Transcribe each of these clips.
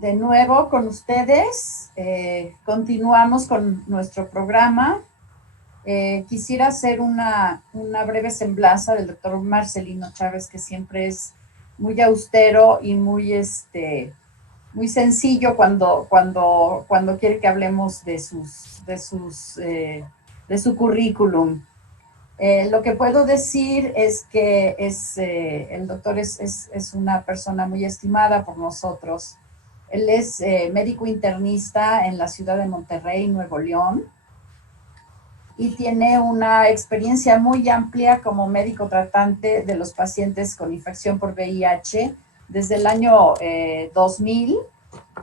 de nuevo con ustedes. Continuamos con nuestro programa. Quisiera hacer una breve semblanza del doctor Marcelino Chávez, que siempre es muy austero y muy sencillo cuando quiere que hablemos de su currículum. Lo que puedo decir es que el doctor es una persona muy estimada por nosotros. Él es médico internista en la ciudad de Monterrey, Nuevo León, y tiene una experiencia muy amplia como médico tratante de los pacientes con infección por VIH desde el año 2000,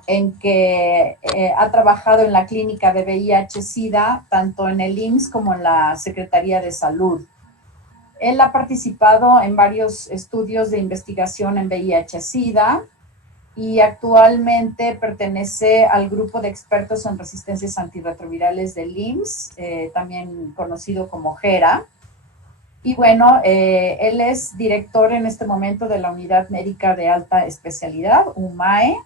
en que ha trabajado en la clínica de VIH-Sida, tanto en el IMSS como en la Secretaría de Salud. Él ha participado en varios estudios de investigación en VIH-Sida y actualmente pertenece al grupo de expertos en resistencias antirretrovirales del IMSS, también conocido como HERA. Y bueno, él es director en este momento de la Unidad Médica de Alta Especialidad, UMAE,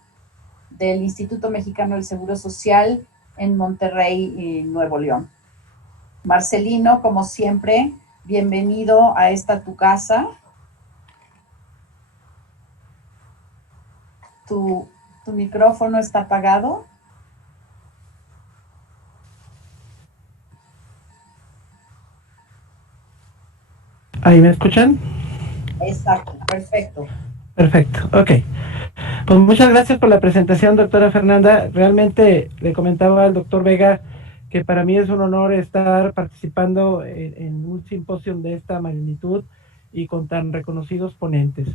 del Instituto Mexicano del Seguro Social en Monterrey, Nuevo León. Marcelino, como siempre, bienvenido a esta tu casa. Tu micrófono está apagado. ¿Ahí me escuchan? Exacto, perfecto. Perfecto, ok. Pues muchas gracias por la presentación, doctora Fernanda. Realmente le comentaba al doctor Vega que para mí es un honor estar participando en un simposio de esta magnitud y con tan reconocidos ponentes.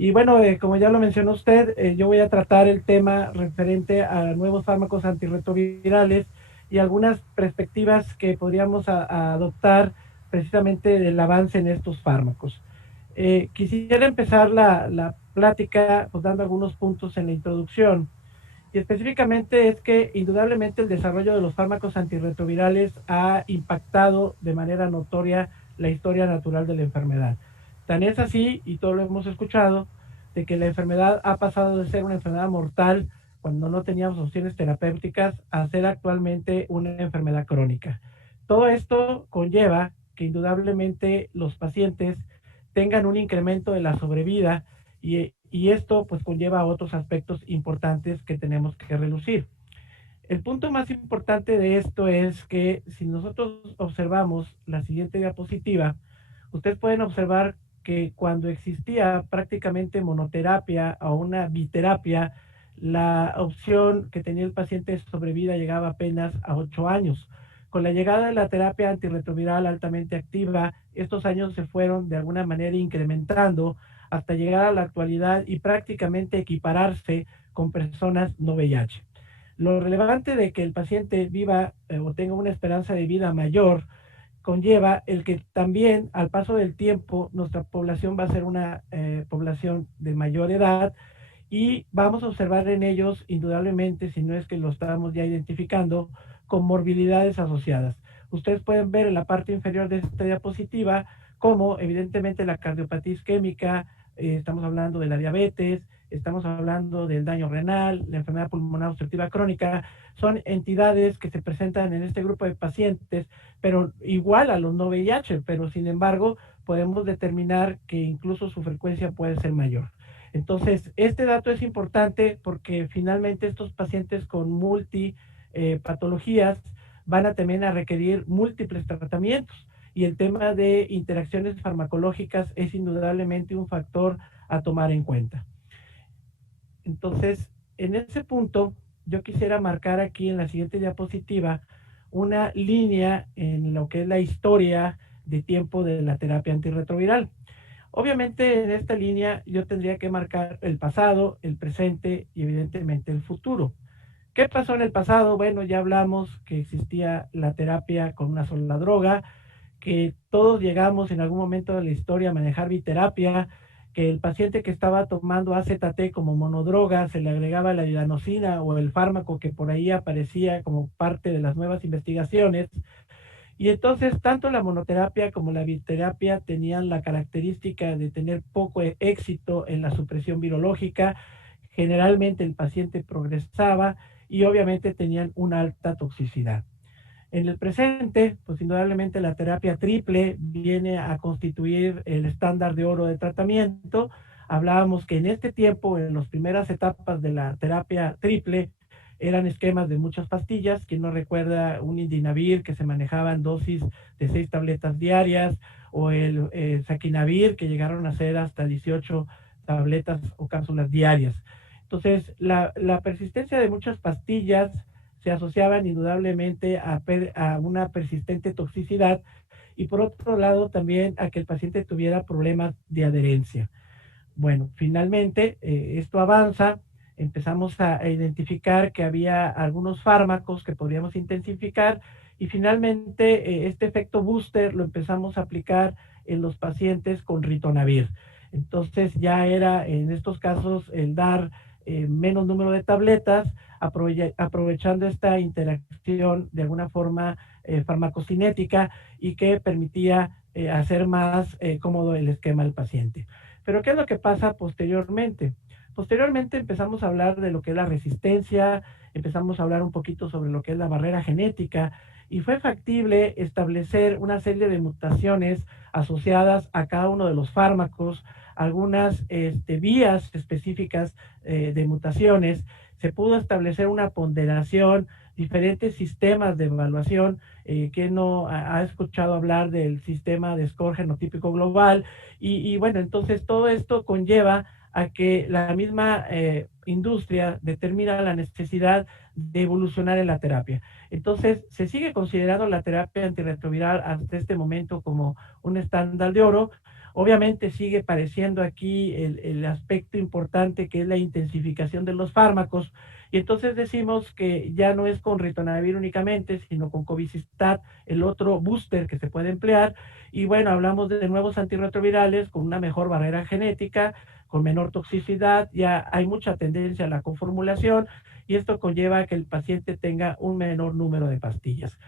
Y bueno, como ya lo mencionó usted, yo voy a tratar el tema referente a nuevos fármacos antirretrovirales y algunas perspectivas que podríamos adoptar precisamente del avance en estos fármacos. Quisiera empezar la plática pues, dando algunos puntos en la introducción. Y específicamente es que indudablemente el desarrollo de los fármacos antirretrovirales ha impactado de manera notoria la historia natural de la enfermedad. Tan es así, y todos lo hemos escuchado, de que la enfermedad ha pasado de ser una enfermedad mortal cuando no teníamos opciones terapéuticas a ser actualmente una enfermedad crónica. Todo esto conlleva que indudablemente los pacientes tengan un incremento de la sobrevida y esto pues conlleva a otros aspectos importantes que tenemos que relucir. El punto más importante de esto es que si nosotros observamos la siguiente diapositiva, ustedes pueden observar que cuando existía prácticamente monoterapia o una biterapia, la opción que tenía el paciente de sobrevida llegaba apenas a 8 años. Con la llegada de la terapia antirretroviral altamente activa, estos años se fueron de alguna manera incrementando hasta llegar a la actualidad y prácticamente equipararse con personas no VIH. Lo relevante de que el paciente viva o tenga una esperanza de vida mayor conlleva el que también al paso del tiempo nuestra población va a ser una población de mayor edad y vamos a observar en ellos indudablemente, si no es que lo estamos ya identificando, comorbilidades asociadas. Ustedes pueden ver en la parte inferior de esta diapositiva cómo evidentemente la cardiopatía isquémica, estamos hablando de la diabetes, estamos hablando del daño renal, la enfermedad pulmonar obstructiva crónica, son entidades que se presentan en este grupo de pacientes, pero igual a los no VIH, pero sin embargo podemos determinar que incluso su frecuencia puede ser mayor. Entonces, este dato es importante porque finalmente estos pacientes con multipatologías van a también a requerir múltiples tratamientos y el tema de interacciones farmacológicas es indudablemente un factor a tomar en cuenta. Entonces, en ese punto, yo quisiera marcar aquí en la siguiente diapositiva una línea en lo que es la historia de tiempo de la terapia antirretroviral. Obviamente en esta línea yo tendría que marcar el pasado, el presente y evidentemente el futuro. ¿Qué pasó en el pasado? Bueno, ya hablamos que existía la terapia con una sola droga, que todos llegamos en algún momento de la historia a manejar biterapia, que el paciente que estaba tomando AZT como monodroga se le agregaba la didanosina o el fármaco que por ahí aparecía como parte de las nuevas investigaciones. Y entonces tanto la monoterapia como la biterapia tenían la característica de tener poco éxito en la supresión virológica, generalmente el paciente progresaba y obviamente tenían una alta toxicidad. En el presente, pues indudablemente la terapia triple viene a constituir el estándar de oro de tratamiento. Hablábamos que en este tiempo, en las primeras etapas de la terapia triple, eran esquemas de muchas pastillas. Quien no recuerda un indinavir que se manejaban dosis de 6 tabletas diarias, o el saquinavir que llegaron a ser hasta 18 tabletas o cápsulas diarias. Entonces, la persistencia de muchas pastillas se asociaban indudablemente a una persistente toxicidad, y por otro lado también a que el paciente tuviera problemas de adherencia. Bueno, finalmente esto avanza, empezamos a identificar que había algunos fármacos que podríamos intensificar, y finalmente este efecto booster lo empezamos a aplicar en los pacientes con ritonavir. Entonces ya era en estos casos el dar menos número de tabletas, aprovechando esta interacción de alguna forma farmacocinética, y que permitía hacer más cómodo el esquema del paciente. Pero ¿qué es lo que pasa posteriormente? Posteriormente empezamos a hablar de lo que es la resistencia, empezamos a hablar un poquito sobre lo que es la barrera genética, y fue factible establecer una serie de mutaciones asociadas a cada uno de los fármacos, algunas vías específicas de mutaciones. Se pudo establecer una ponderación, diferentes sistemas de evaluación. Que no ha escuchado hablar del sistema de score genotípico global, y bueno, entonces todo esto conlleva a que la misma industria determina la necesidad de evolucionar en la terapia. Entonces, se sigue considerando la terapia antirretroviral hasta este momento como un estándar de oro. Obviamente sigue pareciendo aquí el aspecto importante, que es la intensificación de los fármacos, y entonces decimos que ya no es con ritonavir únicamente, sino con cobicistat, el otro booster que se puede emplear. Y bueno, hablamos de nuevos antirretrovirales con una mejor barrera genética, con menor toxicidad. Ya hay mucha tendencia a la conformulación, y esto conlleva a que el paciente tenga un menor número de pastillas.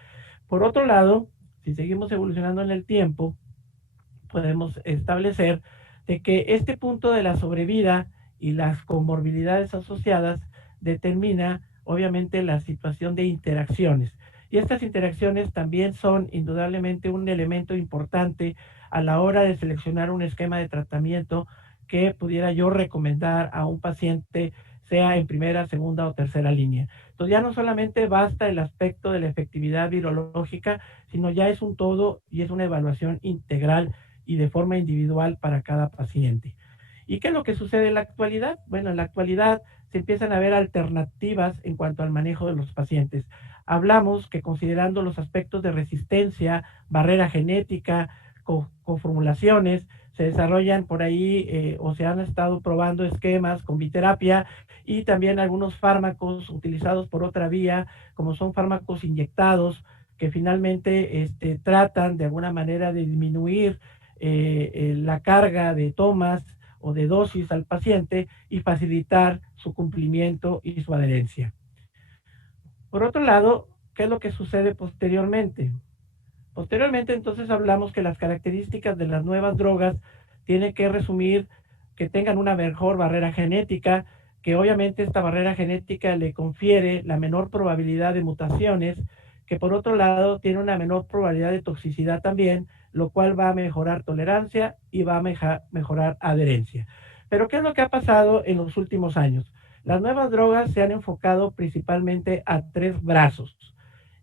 Por otro lado, si seguimos evolucionando en el tiempo, podemos establecer de que este punto de la sobrevida y las comorbilidades asociadas determina obviamente la situación de interacciones. Y estas interacciones también son indudablemente un elemento importante a la hora de seleccionar un esquema de tratamiento que pudiera yo recomendar a un paciente, sea en primera, segunda o tercera línea. Entonces ya no solamente basta el aspecto de la efectividad virológica, sino ya es un todo y es una evaluación integral y de forma individual para cada paciente. ¿Y qué es lo que sucede en la actualidad? Bueno, en la actualidad se empiezan a ver alternativas en cuanto al manejo de los pacientes. Hablamos que, considerando los aspectos de resistencia, barrera genética, conformulaciones, se desarrollan por ahí o se han estado probando esquemas con biterapia, y también algunos fármacos utilizados por otra vía, como son fármacos inyectados, que finalmente tratan de alguna manera de disminuir la carga de tomas o de dosis al paciente, y facilitar su cumplimiento y su adherencia. Por otro lado, ¿qué es lo que sucede posteriormente? Posteriormente, entonces, hablamos que las características de las nuevas drogas tienen que resumir que tengan una mejor barrera genética, que obviamente esta barrera genética le confiere la menor probabilidad de mutaciones, que por otro lado tiene una menor probabilidad de toxicidad también, lo cual va a mejorar tolerancia y va a mejorar adherencia. Pero ¿qué es lo que ha pasado en los últimos años? Las nuevas drogas se han enfocado principalmente a 3 brazos.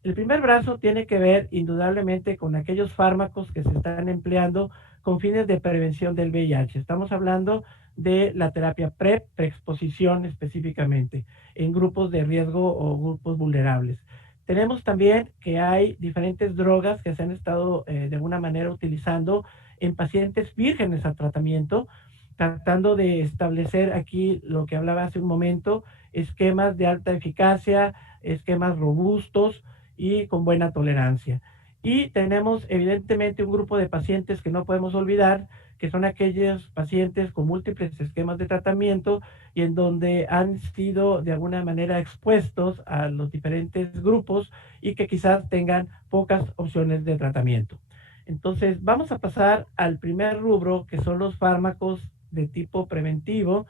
El primer brazo tiene que ver indudablemente con aquellos fármacos que se están empleando con fines de prevención del VIH. Estamos hablando de la terapia PrEP, preexposición específicamente, en grupos de riesgo o grupos vulnerables. Tenemos también que hay diferentes drogas que se han estado de alguna manera utilizando en pacientes vírgenes al tratamiento, tratando de establecer aquí lo que hablaba hace un momento, esquemas de alta eficacia, esquemas robustos y con buena tolerancia. Y tenemos evidentemente un grupo de pacientes que no podemos olvidar, que son aquellos pacientes con múltiples esquemas de tratamiento, y en donde han sido de alguna manera expuestos a los diferentes grupos, y que quizás tengan pocas opciones de tratamiento. Entonces, vamos a pasar al primer rubro, que son los fármacos de tipo preventivo.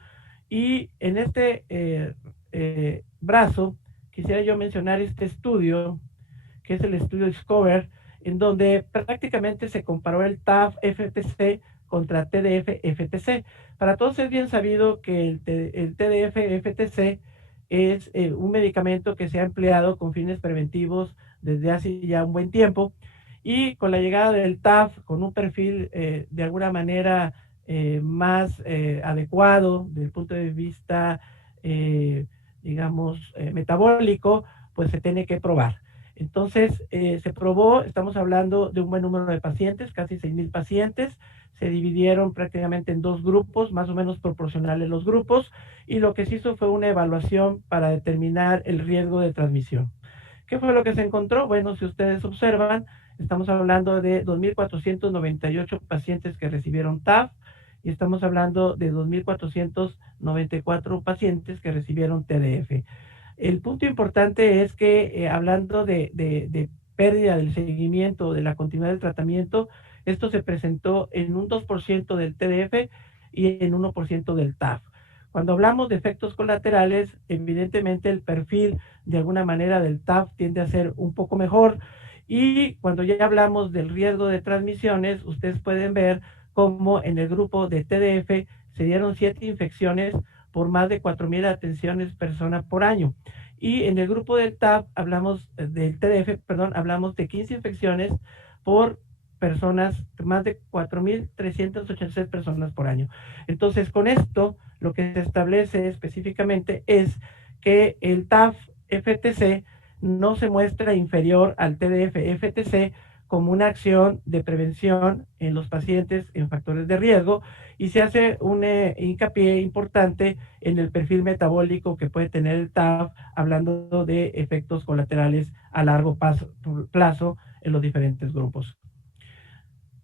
Y en este brazo quisiera yo mencionar este estudio, que es el estudio Discover, en donde prácticamente se comparó el TAF-FTC contra TDF-FTC. Para todos es bien sabido que el TDF-FTC es un medicamento que se ha empleado con fines preventivos desde hace ya un buen tiempo, y con la llegada del TAF, con un perfil de alguna manera más adecuado desde el punto de vista, digamos, metabólico, pues se tiene que probar. Entonces, se probó, estamos hablando de un buen número de pacientes, casi 6,000 pacientes, se dividieron prácticamente en dos grupos, más o menos proporcionales los grupos, y lo que se hizo fue una evaluación para determinar el riesgo de transmisión. ¿Qué fue lo que se encontró? Bueno, si ustedes observan, estamos hablando de 2,498 pacientes que recibieron TAF, y estamos hablando de 2,494 pacientes que recibieron TDF. El punto importante es que hablando de pérdida del seguimiento, de la continuidad del tratamiento, esto se presentó en un 2% del TDF y en 1% del TAF. Cuando hablamos de efectos colaterales, evidentemente el perfil de alguna manera del TAF tiende a ser un poco mejor, y cuando ya hablamos del riesgo de transmisiones, ustedes pueden ver cómo en el grupo de TDF se dieron 7 infecciones por más de 4,000 atenciones persona por año. Y en el grupo del TAF hablamos, del TDF, perdón, hablamos de 15 infecciones por personas, más de 4,386 personas por año. Entonces, con esto, lo que se establece específicamente es que el TAF-FTC no se muestra inferior al TDF-FTC como una acción de prevención en los pacientes en factores de riesgo, y se hace un hincapié importante en el perfil metabólico que puede tener el TAF, hablando de efectos colaterales a largo plazo en los diferentes grupos.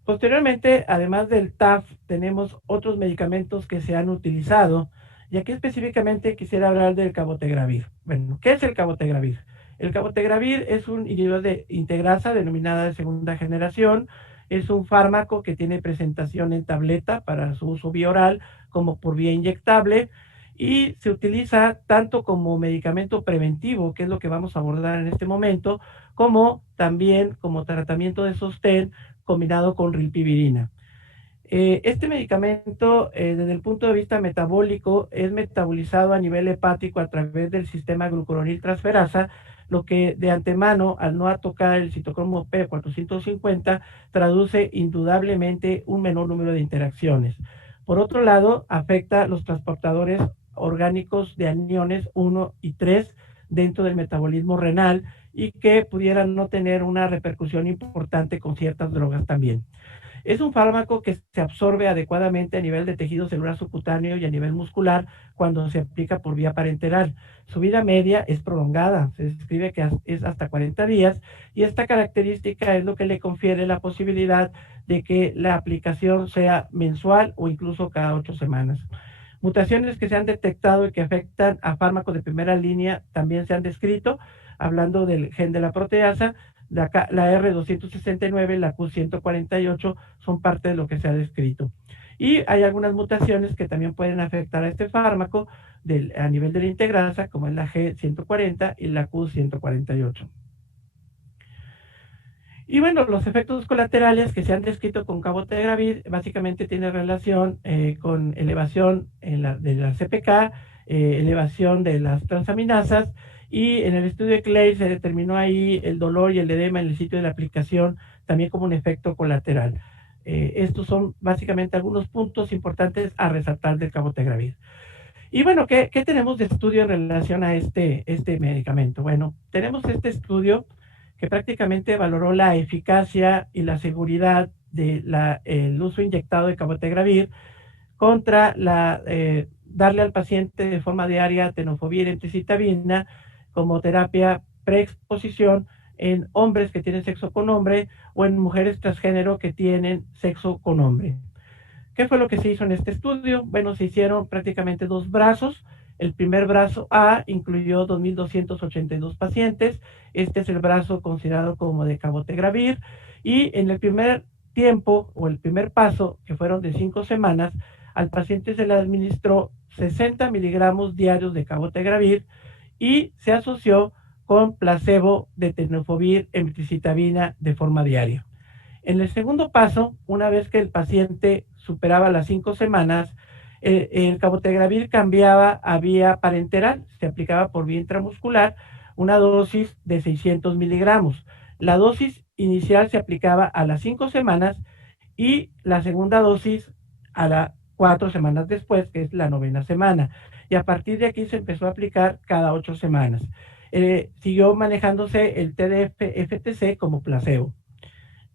Posteriormente, además del TAF, tenemos otros medicamentos que se han utilizado, y aquí específicamente quisiera hablar del cabotegravir. Bueno, ¿qué es el cabotegravir? El cabotegravir es un inhibidor de integrasa denominada de segunda generación. Es un fármaco que tiene presentación en tableta para su uso bioral como por vía inyectable, y se utiliza tanto como medicamento preventivo, que es lo que vamos a abordar en este momento, como también como tratamiento de sostén combinado con rilpivirina. Este medicamento, desde el punto de vista metabólico, es metabolizado a nivel hepático a través del sistema glucuronil transferasa, lo que de antemano, al no tocar el citocromo P450, traduce indudablemente un menor número de interacciones. Por otro lado, afecta los transportadores orgánicos de aniones 1 y 3 dentro del metabolismo renal, y que pudieran no tener una repercusión importante con ciertas drogas también. Es un fármaco que se absorbe adecuadamente a nivel de tejido celular subcutáneo y a nivel muscular cuando se aplica por vía parenteral. Su vida media es prolongada, se describe que es hasta 40 días, y esta característica es lo que le confiere la posibilidad de que la aplicación sea mensual o incluso cada 8 semanas. Mutaciones que se han detectado y que afectan a fármacos de primera línea también se han descrito, hablando del gen de la proteasa. La R269, la Q148 son parte de lo que se ha descrito. Y hay algunas mutaciones que también pueden afectar a este fármaco a nivel de la integrasa, como es la G140 y la Q148. Y bueno, los efectos colaterales que se han descrito con cabotegravir básicamente tienen relación con elevación de la CPK, elevación de las transaminasas, y en el estudio de Clay se determinó ahí el dolor y el edema en el sitio de la aplicación también como un efecto colateral. Estos son básicamente algunos puntos importantes a resaltar del cabotegravir. Y bueno, ¿qué tenemos de estudio en relación a este medicamento? Bueno, tenemos este estudio que prácticamente valoró la eficacia y la seguridad del uso inyectado de cabotegravir contra darle al paciente de forma diaria tenofovir emtricitabina como terapia preexposición en hombres que tienen sexo con hombre o en mujeres transgénero que tienen sexo con hombre. ¿Qué fue lo que se hizo en este estudio? Bueno, se hicieron prácticamente dos brazos. El primer brazo A incluyó 2,282 pacientes. Este es el brazo considerado como de cabotegravir. Y en el primer tiempo o el primer paso, que fueron de 5 semanas, al paciente se le administró 60 miligramos diarios de cabotegravir y se asoció con placebo de tenofovir emtricitabina de forma diaria. En el segundo paso, una vez que el paciente superaba las 5 semanas, el cabotegravir cambiaba a vía parenteral, se aplicaba por vía intramuscular una dosis de 600 miligramos. La dosis inicial se aplicaba a las 5 semanas y la segunda dosis a las 4 semanas después, que es la novena semana. Y a partir de aquí se empezó a aplicar cada 8 semanas. Siguió manejándose el TDF-FTC como placebo.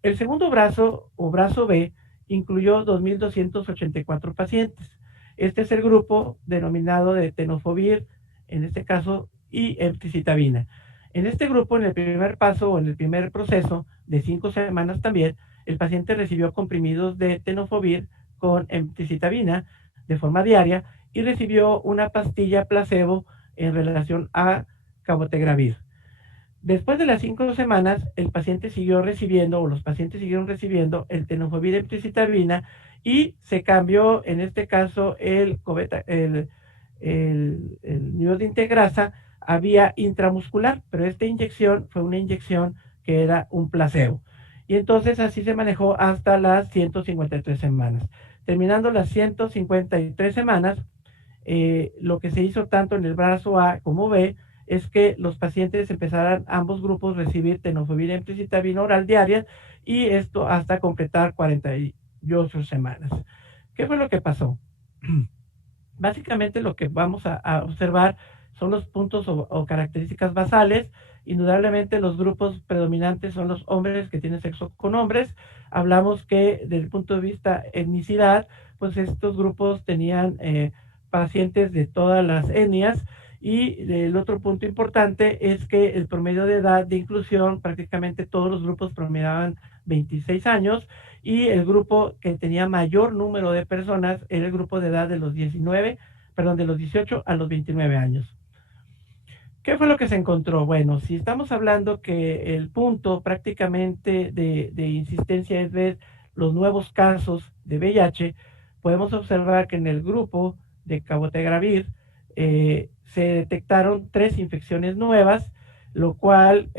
El segundo brazo o brazo B incluyó 2.284 pacientes. Este es el grupo denominado de tenofovir, en este caso, y emtricitabina. En este grupo, en el primer paso o en el primer proceso de 5 semanas también, el paciente recibió comprimidos de tenofovir con emtricitabina de forma diaria y recibió una pastilla placebo en relación a cabotegravir. Después de las 5 semanas, el paciente siguió recibiendo, o los pacientes siguieron recibiendo el tenofovir emtricitabina y se cambió, en este caso, el niodintegrasa a vía intramuscular, pero esta inyección fue una inyección que era un placebo. Y entonces así se manejó hasta las 153 semanas. Terminando las 153 semanas, lo que se hizo tanto en el brazo A como B es que los pacientes empezaran ambos grupos a recibir tenofovir emtricitabina oral diaria y esto hasta completar 48 semanas. ¿Qué fue lo que pasó? Básicamente lo que vamos a observar son los puntos o características basales. Indudablemente los grupos predominantes son los hombres que tienen sexo con hombres. Hablamos que desde el punto de vista etnicidad, pues estos grupos tenían pacientes de todas las etnias. Y el otro punto importante es que el promedio de edad de inclusión, prácticamente todos los grupos promediaban 26 años y el grupo que tenía mayor número de personas era el grupo de edad de los 18 a los 29 años. ¿Qué fue lo que se encontró? Bueno, si estamos hablando que el punto prácticamente de insistencia es ver los nuevos casos de VIH, podemos observar que en el grupo de cabotegravir se detectaron 3 infecciones nuevas, lo cual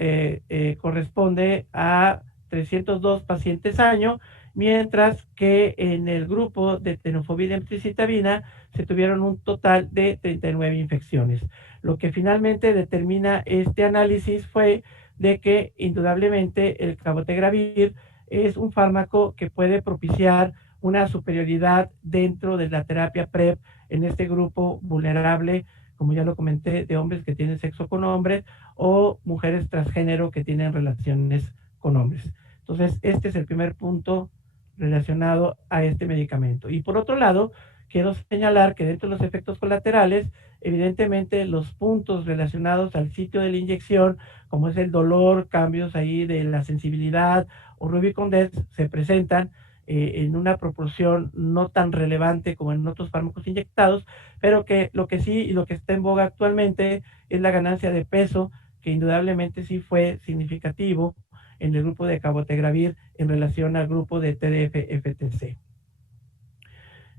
corresponde a 302 pacientes año, mientras que en el grupo de tenofovir emtricitabina se tuvieron un total de 39 infecciones. Lo que finalmente determina este análisis fue de que indudablemente el cabotegravir es un fármaco que puede propiciar una superioridad dentro de la terapia PrEP en este grupo vulnerable, como ya lo comenté, de hombres que tienen sexo con hombres o mujeres transgénero que tienen relaciones con hombres. Entonces, este es el primer punto relacionado a este medicamento. Y por otro lado, quiero señalar que dentro de los efectos colaterales, evidentemente los puntos relacionados al sitio de la inyección, como es el dolor, cambios ahí de la sensibilidad o Rubicon Death, se presentan en una proporción no tan relevante como en otros fármacos inyectados, pero que lo que sí y lo que está en boga actualmente es la ganancia de peso, que indudablemente sí fue significativo en el grupo de cabotegravir en relación al grupo de TDF-FTC.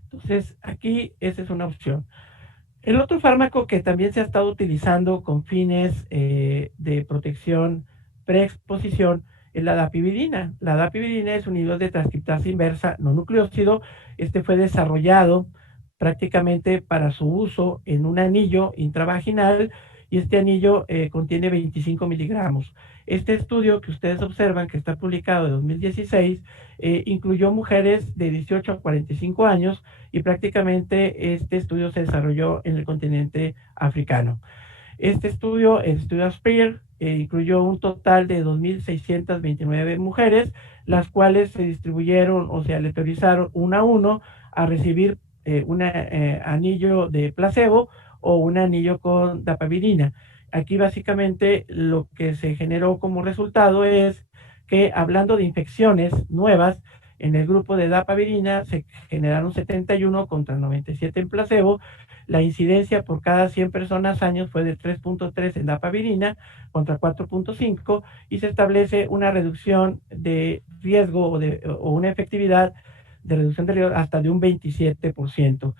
Entonces, aquí esa es una opción. El otro fármaco que también se ha estado utilizando con fines de protección preexposición es la dapivirina. La dapivirina es un inhibidor de transcriptasa inversa no nucleósido. Este fue desarrollado prácticamente para su uso en un anillo intravaginal y este anillo contiene 25 miligramos. Este estudio que ustedes observan, que está publicado en 2016, incluyó mujeres de 18 a 45 años y prácticamente este estudio se desarrolló en el continente africano. Este estudio, el estudio Aspire, incluyó un total de 2.629 mujeres, las cuales se distribuyeron o se aleatorizaron uno a uno a recibir un anillo de placebo o un anillo con dapavirina. Aquí básicamente lo que se generó como resultado es que, hablando de infecciones nuevas, en el grupo de dapavirina se generaron 71 contra 97 en placebo. La incidencia por cada 100 personas años fue de 3.3 en dapavirina contra 4.5 y se establece una reducción de riesgo o una efectividad de reducción de riesgo hasta de un 27%.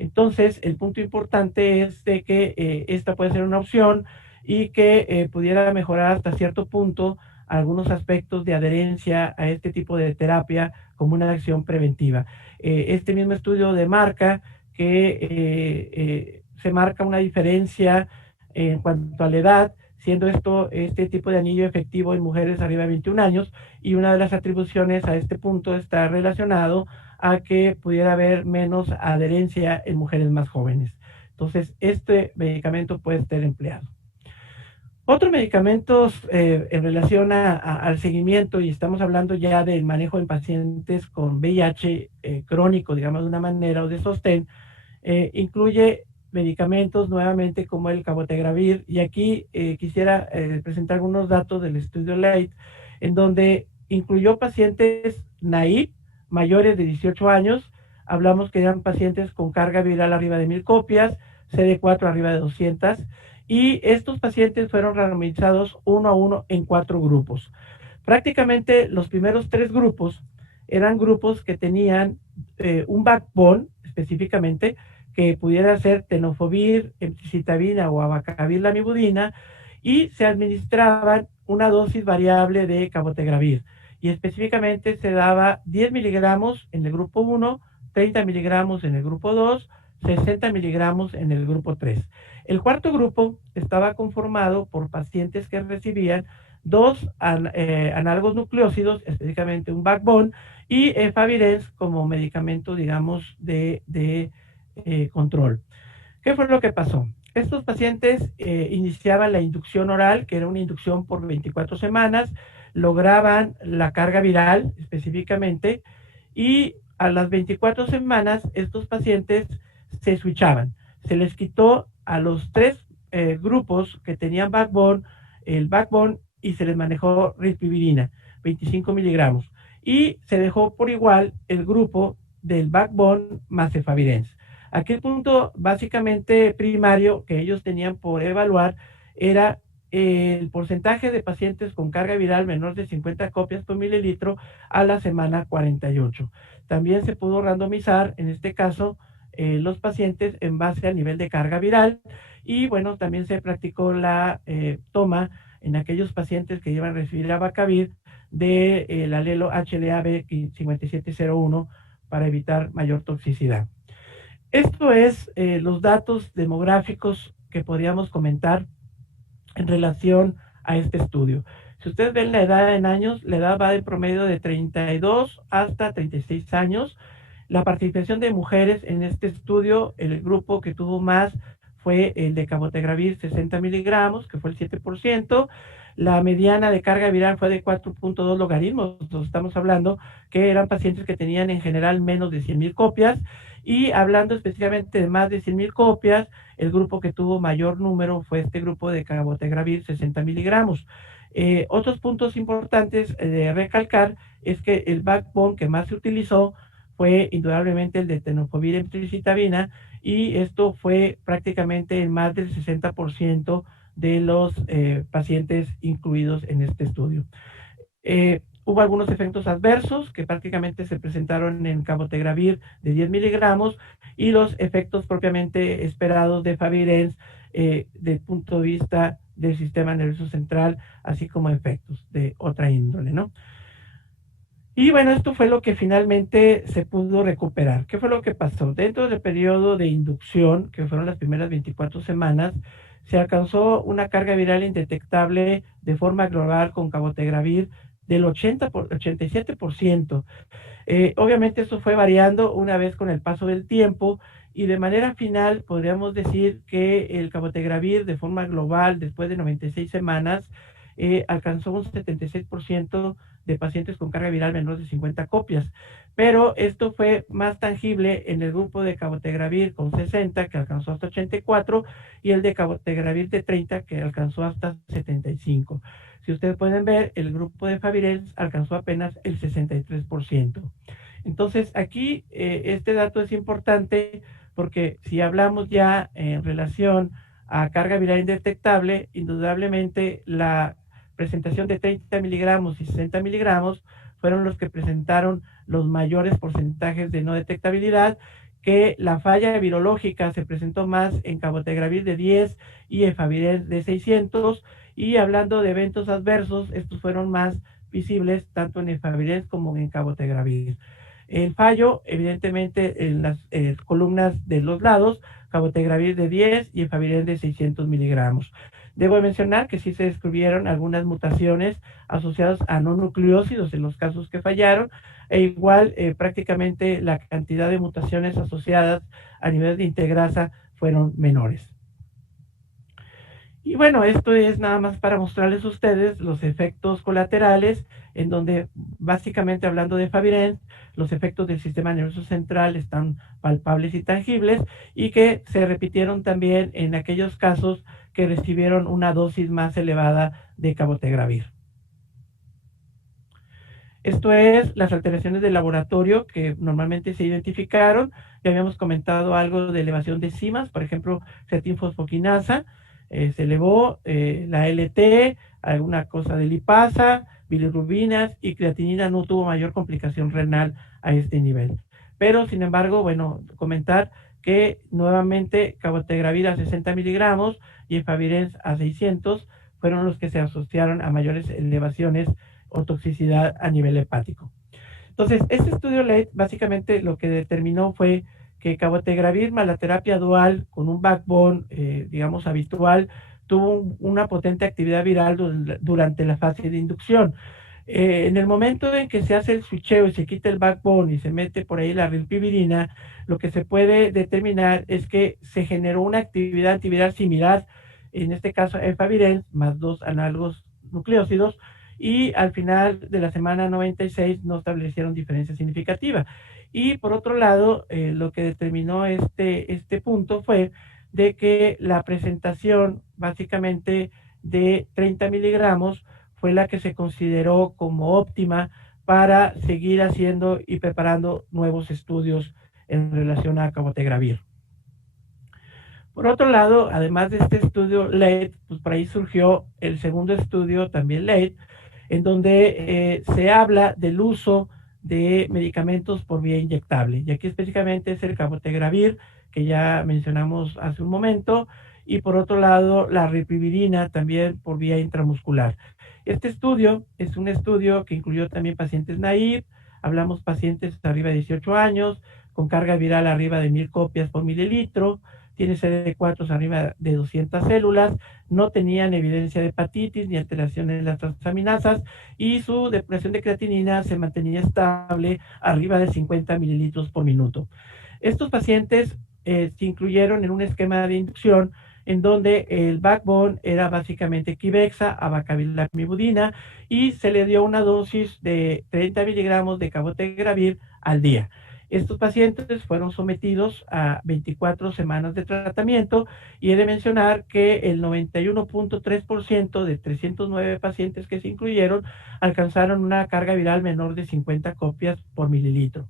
Entonces, el punto importante es de que esta puede ser una opción y que pudiera mejorar hasta cierto punto algunos aspectos de adherencia a este tipo de terapia como una acción preventiva. Este mismo estudio demarca que se marca una diferencia en cuanto a la edad, siendo este tipo de anillo efectivo en mujeres arriba de 21 años, y una de las atribuciones a este punto está relacionado a que pudiera haber menos adherencia en mujeres más jóvenes. Entonces, este medicamento puede ser empleado. Otros medicamentos en relación al seguimiento, y estamos hablando ya del manejo en pacientes con VIH crónico, digamos de una manera, o de sostén, incluye medicamentos nuevamente como el cabotegravir, y aquí quisiera presentar algunos datos del estudio LIGHT, en donde incluyó pacientes naive mayores de 18 años, hablamos que eran pacientes con carga viral arriba de 1000 copias, CD4 arriba de 200, y estos pacientes fueron randomizados uno a uno en 4 grupos. Prácticamente los primeros 3 grupos eran grupos que tenían un backbone específicamente, que pudiera ser tenofovir, emtricitabina o abacavir lamivudina, y se administraban una dosis variable de cabotegravir. Y específicamente se daba 10 miligramos en el grupo 1, 30 miligramos en el grupo 2, 60 miligramos en el grupo 3. El cuarto grupo estaba conformado por pacientes que recibían dos análogos nucleósidos, específicamente un backbone, y Favirenz como medicamento, digamos, de control. ¿Qué fue lo que pasó? Estos pacientes iniciaban la inducción oral, que era una inducción por 24 semanas, lograban la carga viral específicamente, y a las 24 semanas estos pacientes se switchaban. Se les quitó a los 3 grupos que tenían backbone, el backbone, y se les manejó rilpivirina, 25 miligramos. Y se dejó por igual el grupo del backbone más efavirenz. Aquí el punto básicamente primario que ellos tenían por evaluar era el porcentaje de pacientes con carga viral menor de 50 copias por mililitro a la semana 48. También se pudo randomizar, en este caso, los pacientes en base al nivel de carga viral, y bueno, también se practicó la toma en aquellos pacientes que iban a recibir abacavir del alelo HLA-B5701 para evitar mayor toxicidad. Esto es los datos demográficos que podríamos comentar en relación a este estudio. Si ustedes ven la edad en años, la edad va de promedio de 32 hasta 36 años. La participación de mujeres en este estudio, el grupo que tuvo más fue el de cabotegravir 60 miligramos, que fue el 7%. La mediana de carga viral fue de 4.2 logaritmos. Estamos hablando que eran pacientes que tenían en general menos de 100,000 copias. Y hablando específicamente de más de 100,000 copias, el grupo que tuvo mayor número fue este grupo de cabotegravir 60 miligramos. Otros puntos importantes de recalcar es que el backbone que más se utilizó fue indudablemente el de tenofovir emtricitabina, y esto fue prácticamente en más del 60% de los pacientes incluidos en este estudio. Hubo algunos efectos adversos que prácticamente se presentaron en cabotegravir de 10 miligramos, y los efectos propiamente esperados de Favirenz desde el punto de vista del sistema nervioso central, así como efectos de otra índole, ¿no? Y bueno, esto fue lo que finalmente se pudo recuperar. ¿Qué fue lo que pasó? Dentro del periodo de inducción, que fueron las primeras 24 semanas, se alcanzó una carga viral indetectable de forma global con cabotegravir del 87%. Obviamente esto fue variando una vez con el paso del tiempo, y de manera final podríamos decir que el cabotegravir de forma global después de 96 semanas alcanzó un 76% de pacientes con carga viral menor de 50 copias. Pero esto fue más tangible en el grupo de cabotegravir con 60, que alcanzó hasta 84, y el de cabotegravir de 30, que alcanzó hasta 75. Si ustedes pueden ver, el grupo de Favirenz alcanzó apenas el 63%. Entonces, aquí este dato es importante porque si hablamos ya en relación a carga viral indetectable, indudablemente la presentación de 30 miligramos y 60 miligramos fueron los que presentaron los mayores porcentajes de no detectabilidad, que la falla virológica se presentó más en cabotegravir de 10 y efavirenz de 600, y hablando de eventos adversos, estos fueron más visibles tanto en efavirenz como en cabotegravir. El fallo, evidentemente, en las columnas de los lados, cabotegravir de 10 y efavirenz de 600 miligramos. Debo mencionar que sí se descubrieron algunas mutaciones asociadas a no nucleócidos en los casos que fallaron, e igual prácticamente la cantidad de mutaciones asociadas a nivel de integrasa fueron menores. Y bueno, esto es nada más para mostrarles a ustedes los efectos colaterales, en donde básicamente hablando de efavirenz, los efectos del sistema nervioso central están palpables y tangibles, y que se repitieron también en aquellos casos que recibieron una dosis más elevada de cabotegravir. Esto es las alteraciones del laboratorio que normalmente se identificaron. Ya habíamos comentado algo de elevación de enzimas, por ejemplo, creatinfosfoquinasa, se elevó la LT, alguna cosa de lipasa, bilirrubinas, y creatinina no tuvo mayor complicación renal a este nivel. Pero, sin embargo, bueno, comentar que nuevamente cabotegravir a 60 miligramos y efavirenz a 600 fueron los que se asociaron a mayores elevaciones o toxicidad a nivel hepático. Entonces, este estudio LED básicamente lo que determinó fue que cabotegravir más la terapia dual con un backbone, digamos, habitual, tuvo una potente actividad viral durante la fase de inducción. En el momento en que se hace el switcheo y se quita el backbone y se mete por ahí la rilpivirina, lo que se puede determinar es que se generó una actividad antiviral similar, en este caso efavirenz, más 2 análogos nucleócidos, y al final de la semana 96 no establecieron diferencia significativa. Y por otro lado, lo que determinó este punto fue de que la presentación básicamente de 30 miligramos fue la que se consideró como óptima para seguir haciendo y preparando nuevos estudios en relación a cabotegravir. Por otro lado, además de este estudio LED, pues por ahí surgió el segundo estudio también LED, en donde se habla del uso de medicamentos por vía inyectable. Y aquí específicamente es el cabotegravir, que ya mencionamos hace un momento, y por otro lado la ripivirina también por vía intramuscular. Este estudio es un estudio que incluyó también pacientes naive, hablamos pacientes arriba de 18 años, con carga viral arriba de 1000 copias por mililitro, tiene CD4 arriba de 200 células, no tenían evidencia de hepatitis ni alteraciones en las transaminasas, y su depuración de creatinina se mantenía estable arriba de 50 mililitros por minuto. Estos pacientes se incluyeron en un esquema de inducción en donde el backbone era básicamente Qibexa, abacavilamibudina, y se le dio una dosis de 30 miligramos de cabotegravir al día. Estos pacientes fueron sometidos a 24 semanas de tratamiento, y he de mencionar que el 91.3% de 309 pacientes que se incluyeron alcanzaron una carga viral menor de 50 copias por mililitro.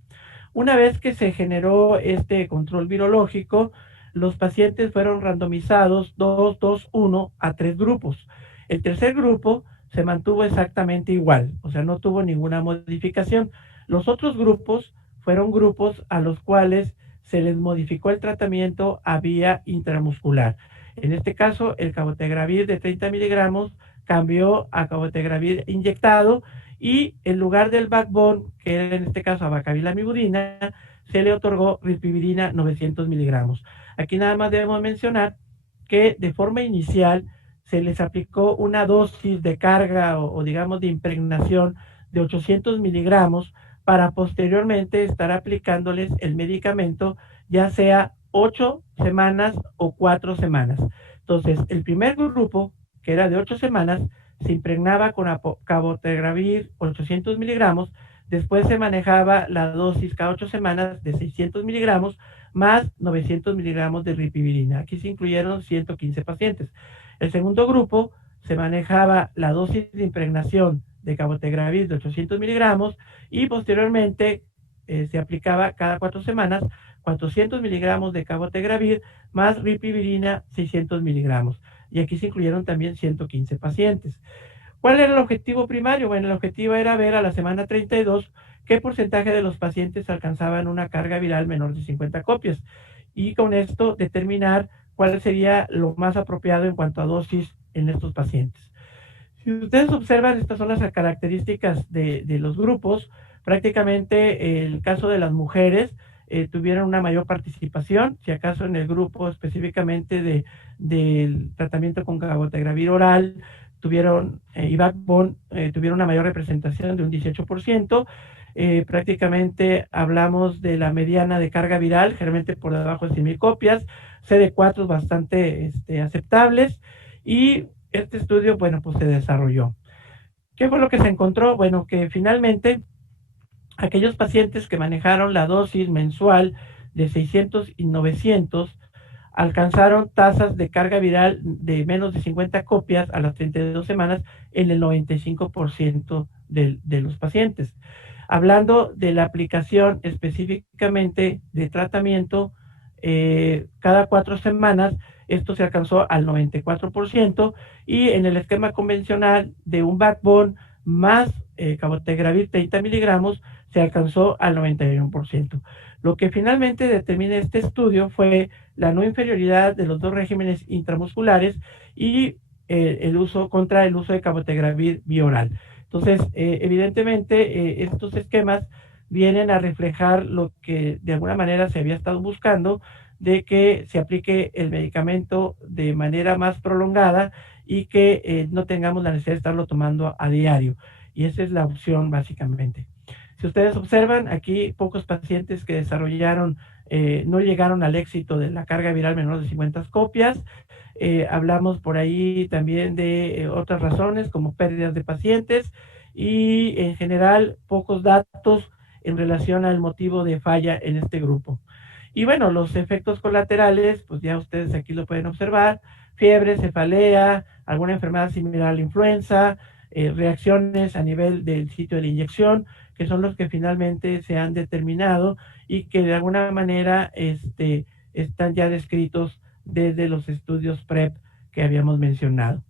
Una vez que se generó este control virológico, los pacientes fueron randomizados 2, 2, 1 a 3 grupos. El tercer grupo se mantuvo exactamente igual, o sea, no tuvo ninguna modificación. Los otros grupos fueron grupos a los cuales se les modificó el tratamiento a vía intramuscular. En este caso, el cabotegravir de 30 miligramos cambió a cabotegravir inyectado, y en lugar del backbone, que era en este caso abacavilamibudina, se le otorgó ripivirina 900 miligramos. Aquí nada más debemos mencionar que de forma inicial se les aplicó una dosis de carga o digamos de impregnación de 800 miligramos, para posteriormente estar aplicándoles el medicamento ya sea 8 semanas o 4 semanas. Entonces, el primer grupo, que era de 8 semanas, se impregnaba con cabotegravir 800 miligramos, después se manejaba la dosis cada 8 semanas de 600 miligramos más 900 miligramos de ripivirina. Aquí se incluyeron 115 pacientes. El segundo grupo se manejaba la dosis de impregnación de cabotegravir de 800 miligramos, y posteriormente se aplicaba cada 4 semanas 400 miligramos de cabotegravir más ripivirina 600 miligramos. Y aquí se incluyeron también 115 pacientes. ¿Cuál era el objetivo primario? Bueno, el objetivo era ver a la semana 32 qué porcentaje de los pacientes alcanzaban una carga viral menor de 50 copias y con esto determinar cuál sería lo más apropiado en cuanto a dosis en estos pacientes. Si ustedes observan, estas son las características de los grupos. Prácticamente el caso de las mujeres tuvieron una mayor participación, si acaso en el grupo específicamente del tratamiento con cabotegravir oral, tuvieron y backbone, tuvieron una mayor representación de un 18%. Prácticamente hablamos de la mediana de carga viral, generalmente por debajo de 100,000 copias, CD4 bastante aceptables, y este estudio, bueno, pues se desarrolló. ¿Qué fue lo que se encontró? Bueno, que finalmente aquellos pacientes que manejaron la dosis mensual de 600 y 900 alcanzaron tasas de carga viral de menos de 50 copias a las 32 semanas en el 95% de los pacientes. Hablando de la aplicación específicamente de tratamiento, cada 4 semanas, esto se alcanzó al 94%, y en el esquema convencional de un backbone más cabotegravir 30 miligramos se alcanzó al 91%. Lo que finalmente determina este estudio fue la no inferioridad de los dos regímenes intramusculares y el uso contra el uso de cabotegravir bioral. Entonces, evidentemente, estos esquemas vienen a reflejar lo que de alguna manera se había estado buscando, de que se aplique el medicamento de manera más prolongada y que no tengamos la necesidad de estarlo tomando a diario. Y esa es la opción básicamente. Si ustedes observan, aquí pocos pacientes que desarrollaron, no llegaron al éxito de la carga viral menor de 50 copias. Hablamos por ahí también de otras razones como pérdidas de pacientes y en general pocos datos en relación al motivo de falla en este grupo. Y bueno, los efectos colaterales, pues ya ustedes aquí lo pueden observar: fiebre, cefalea, alguna enfermedad similar a la influenza, reacciones a nivel del sitio de la inyección, que son los que finalmente se han determinado y que de alguna manera están ya descritos desde los estudios PrEP que habíamos mencionado.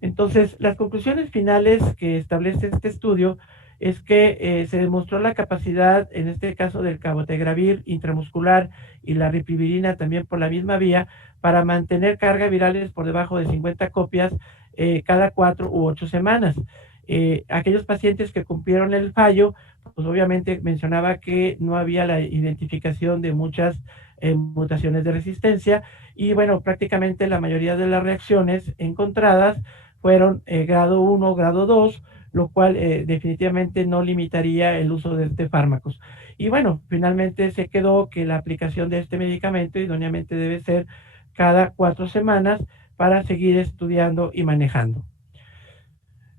Entonces, las conclusiones finales que establece este estudio es que se demostró la capacidad, en este caso del cabotegravir intramuscular y la ripivirina también por la misma vía, para mantener cargas virales por debajo de 50 copias cada 4 u 8 semanas. Aquellos pacientes que cumplieron el fallo, pues obviamente mencionaba que no había la identificación de muchas mutaciones de resistencia, y bueno, prácticamente la mayoría de las reacciones encontradas fueron grado 1, grado 2, lo cual definitivamente no limitaría el uso de este fármacos. Y bueno, finalmente se quedó que la aplicación de este medicamento idóneamente debe ser cada 4 semanas para seguir estudiando y manejando.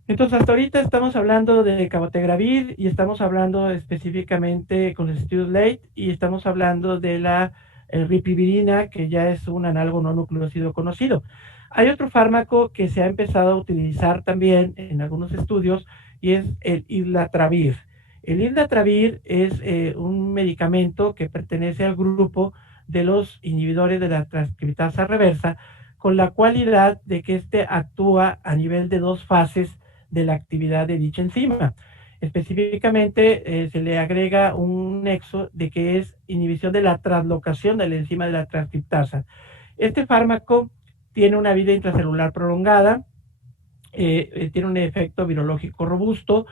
Entonces, hasta ahorita estamos hablando de cabotegravir y estamos hablando específicamente con el estudio LATE, y estamos hablando de la ripivirina, que ya es un análogo no nucleócido conocido. Hay otro fármaco que se ha empezado a utilizar también en algunos estudios y es el islatravir. El islatravir es un medicamento que pertenece al grupo de los inhibidores de la transcriptasa reversa, con la cualidad de que actúa a nivel de 2 fases de la actividad de dicha enzima. Específicamente se le agrega un nexo de que es inhibición de la translocación de la enzima de la transcriptasa. Este fármaco tiene una vida intracelular prolongada, tiene un efecto virológico robusto.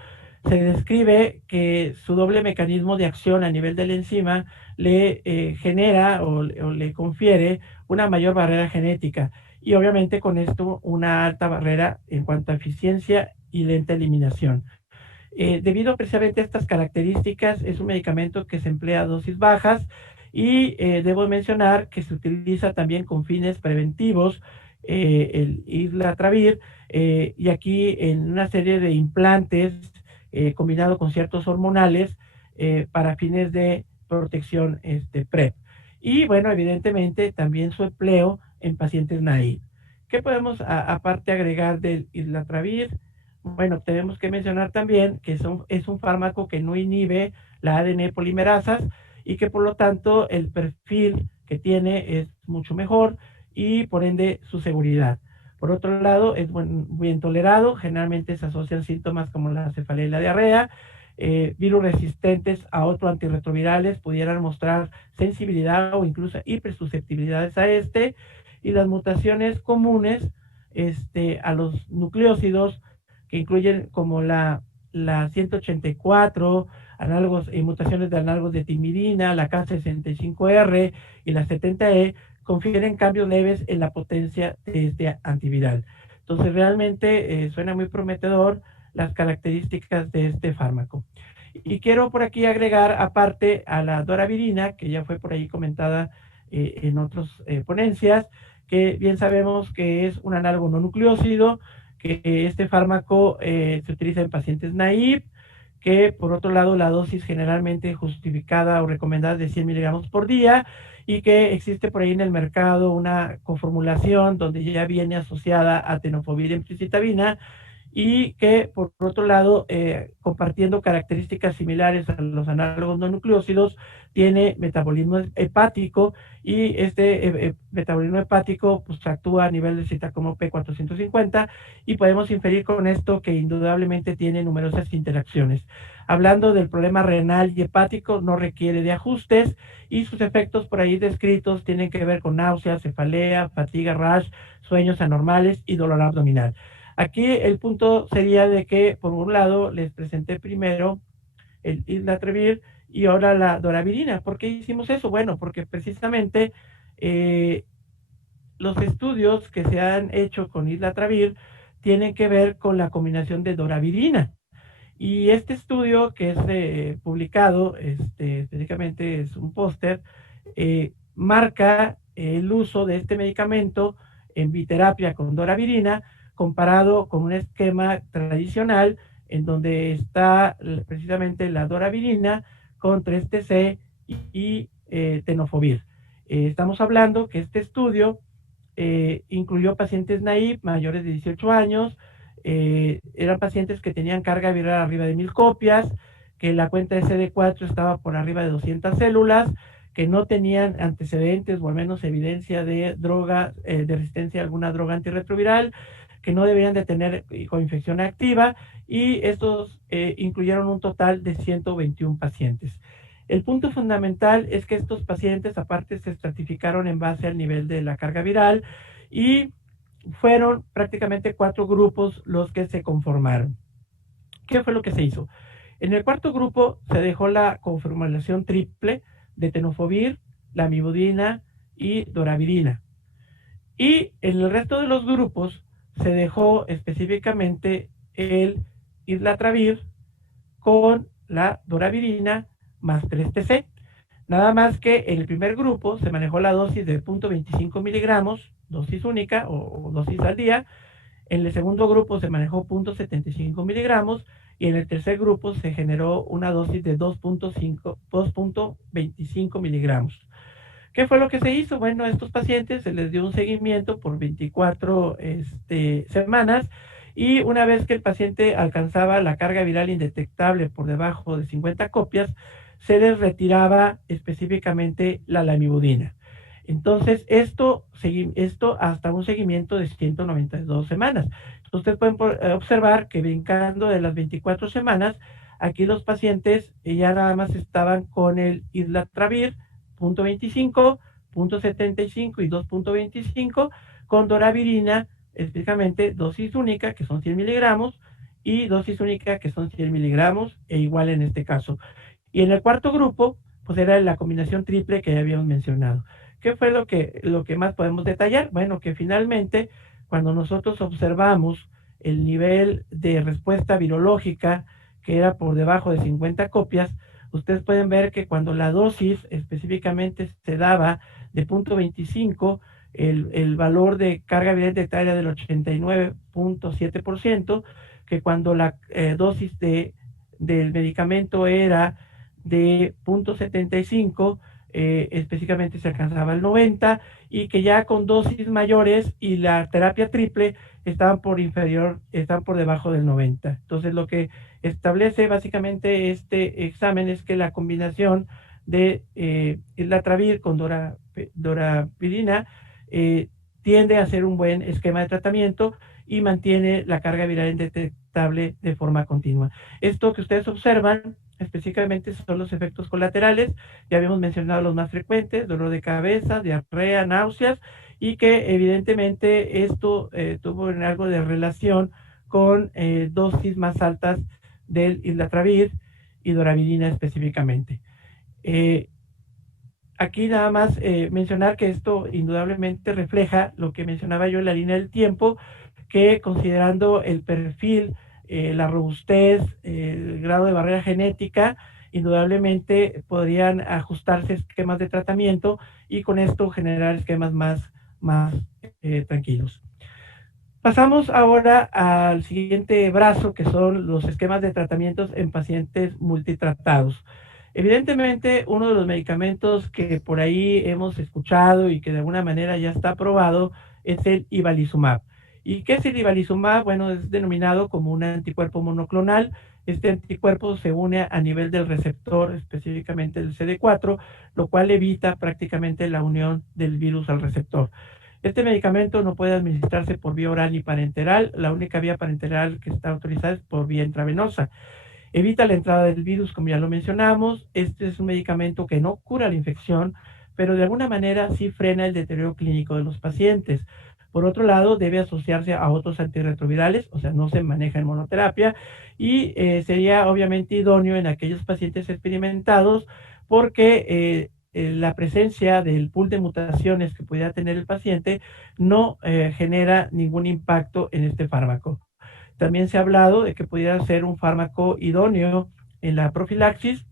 Se describe que su doble mecanismo de acción a nivel de la enzima le genera o le confiere una mayor barrera genética, y obviamente con esto una alta barrera en cuanto a eficiencia y lenta eliminación. Debido precisamente a estas características, es un medicamento que se emplea a dosis bajas y debo mencionar que se utiliza también con fines preventivos, el islatravir, y aquí en una serie de implantes combinado con ciertos hormonales para fines de protección PrEP. Y bueno, evidentemente también su empleo en pacientes naive. ¿Qué podemos aparte agregar del islatravir? Bueno, tenemos que mencionar también que es un fármaco que no inhibe la ADN polimerasas y que por lo tanto el perfil que tiene es mucho mejor y por ende su seguridad. Por otro lado, es bien tolerado, generalmente se asocian síntomas como la cefalea y la diarrea. virus resistentes a otros antirretrovirales pudieran mostrar sensibilidad o incluso hipersusceptibilidades a este, y las mutaciones comunes a los nucleócidos, que incluyen como la 184, análogos y mutaciones de análogos de timidina, la K65R y la 70E, confieren cambios leves en la potencia de este antiviral. Entonces realmente suena muy prometedor las características de este fármaco. Y quiero por aquí agregar, aparte a la doravirina, que ya fue por ahí comentada en otras ponencias, que bien sabemos que es un análogo no nucleócido, que este fármaco se utiliza en pacientes naive, que por otro lado la dosis generalmente justificada o recomendada es de 100 miligramos por día, y que existe por ahí en el mercado una conformulación donde ya viene asociada a tenofovir y emtricitabina, y que por otro lado, compartiendo características similares a los análogos no nucleócidos, tiene metabolismo hepático, y este metabolismo hepático pues actúa a nivel de citocromo P450, y podemos inferir con esto que indudablemente tiene numerosas interacciones. Hablando del problema renal y hepático, no requiere de ajustes, y sus efectos por ahí descritos tienen que ver con náuseas, cefalea, fatiga, rash, sueños anormales y dolor abdominal. Aquí el punto sería de que, por un lado, les presenté primero el islatravir y ahora la doravirina. ¿Por qué hicimos eso? Bueno, porque precisamente los estudios que se han hecho con islatravir tienen que ver con la combinación de doravirina. Y este estudio que es publicado, específicamente es un póster, marca el uso de este medicamento en biterapia con doravirina comparado con un esquema tradicional en donde está precisamente la doravirina con 3-TC y tenofovir. Estamos hablando que este estudio incluyó pacientes naive mayores de 18 años, eran pacientes que tenían carga viral arriba de 1000 copias, que la cuenta de CD4 estaba por arriba de 200 células, que no tenían antecedentes o al menos evidencia de droga, de resistencia a alguna droga antirretroviral, que no deberían de tener coinfección activa, y estos incluyeron un total de 121 pacientes. El punto fundamental es que estos pacientes aparte se estratificaron en base al nivel de la carga viral, y fueron prácticamente 4 grupos los que se conformaron. ¿Qué fue lo que se hizo? En el cuarto grupo se dejó la conformación triple de tenofovir, lamivudina y doravirina. Y en el resto de los grupos se dejó específicamente el islatravir con la doravirina más 3-TC. Nada más que en el primer grupo se manejó la dosis de 0.25 miligramos, dosis única o dosis al día. En el segundo grupo se manejó 0.75 miligramos, y en el tercer grupo se generó una dosis de 2.25 miligramos. ¿Qué fue lo que se hizo? Bueno, a estos pacientes se les dio un seguimiento por 24 semanas, y una vez que el paciente alcanzaba la carga viral indetectable por debajo de 50 copias, se les retiraba específicamente la lamivudina. Entonces, esto hasta un seguimiento de 192 semanas. Ustedes pueden observar que brincando de las 24 semanas, aquí los pacientes ya nada más estaban con el islatravir 0.25, 0.75 y 2.25, con doravirina, específicamente dosis única, que son 100 miligramos, y dosis única, que son 100 miligramos, e igual en este caso. Y en el cuarto grupo, pues era la combinación triple que ya habíamos mencionado. ¿Qué fue lo que más podemos detallar? Bueno, que finalmente, cuando nosotros observamos el nivel de respuesta virológica, que era por debajo de 50 copias, ustedes pueden ver que cuando la dosis específicamente se daba de 0.25, el valor de carga viral detectada era del 89.7%, que cuando la dosis del medicamento era de 0.75, específicamente se alcanzaba el 90, y que ya con dosis mayores y la terapia triple estaban por debajo del 90. Entonces lo que establece básicamente este examen es que la combinación de islatravir con doravirina tiende a ser un buen esquema de tratamiento y mantiene la carga viral estable de forma continua. Esto que ustedes observan específicamente son los efectos colaterales. Ya habíamos mencionado los más frecuentes: dolor de cabeza, diarrea, náuseas, y que evidentemente esto tuvo algo de relación con dosis más altas del islatravir y doravirina específicamente. Aquí nada más mencionar que esto indudablemente refleja lo que mencionaba yo en la línea del tiempo, que considerando el perfil, la robustez, el grado de barrera genética, indudablemente podrían ajustarse esquemas de tratamiento y con esto generar esquemas más tranquilos. Pasamos ahora al siguiente brazo, que son los esquemas de tratamientos en pacientes multitratados. Evidentemente, uno de los medicamentos que por ahí hemos escuchado y que de alguna manera ya está aprobado es el ibalizumab. ¿Y qué es el ibalizumab? Bueno, es denominado como un anticuerpo monoclonal. Este anticuerpo se une a nivel del receptor, específicamente del CD4, lo cual evita prácticamente la unión del virus al receptor. Este medicamento no puede administrarse por vía oral ni parenteral. La única vía parenteral que está autorizada es por vía intravenosa. Evita la entrada del virus, como ya lo mencionamos. Este es un medicamento que no cura la infección, pero de alguna manera sí frena el deterioro clínico de los pacientes. Por otro lado, debe asociarse a otros antirretrovirales, o sea, no se maneja en monoterapia, y sería obviamente idóneo en aquellos pacientes experimentados porque la presencia del pool de mutaciones que pudiera tener el paciente no genera ningún impacto en este fármaco. También se ha hablado de que pudiera ser un fármaco idóneo en la profilaxis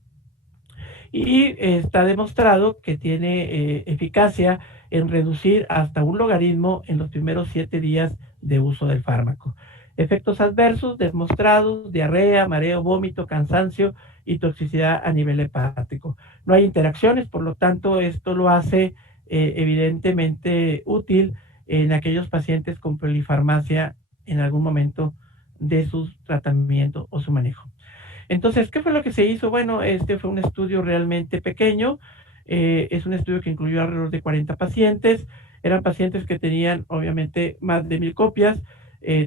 y está demostrado que tiene eficacia en reducir hasta un logaritmo en los primeros 7 días de uso del fármaco. Efectos adversos demostrados: diarrea, mareo, vómito, cansancio y toxicidad a nivel hepático. No hay interacciones, por lo tanto, esto lo hace evidentemente útil en aquellos pacientes con polifarmacia en algún momento de su tratamiento o su manejo. Entonces, ¿qué fue lo que se hizo? Bueno, este fue un estudio realmente pequeño. Es un estudio que incluyó alrededor de 40 pacientes. Eran pacientes que tenían obviamente más de 1000 copias,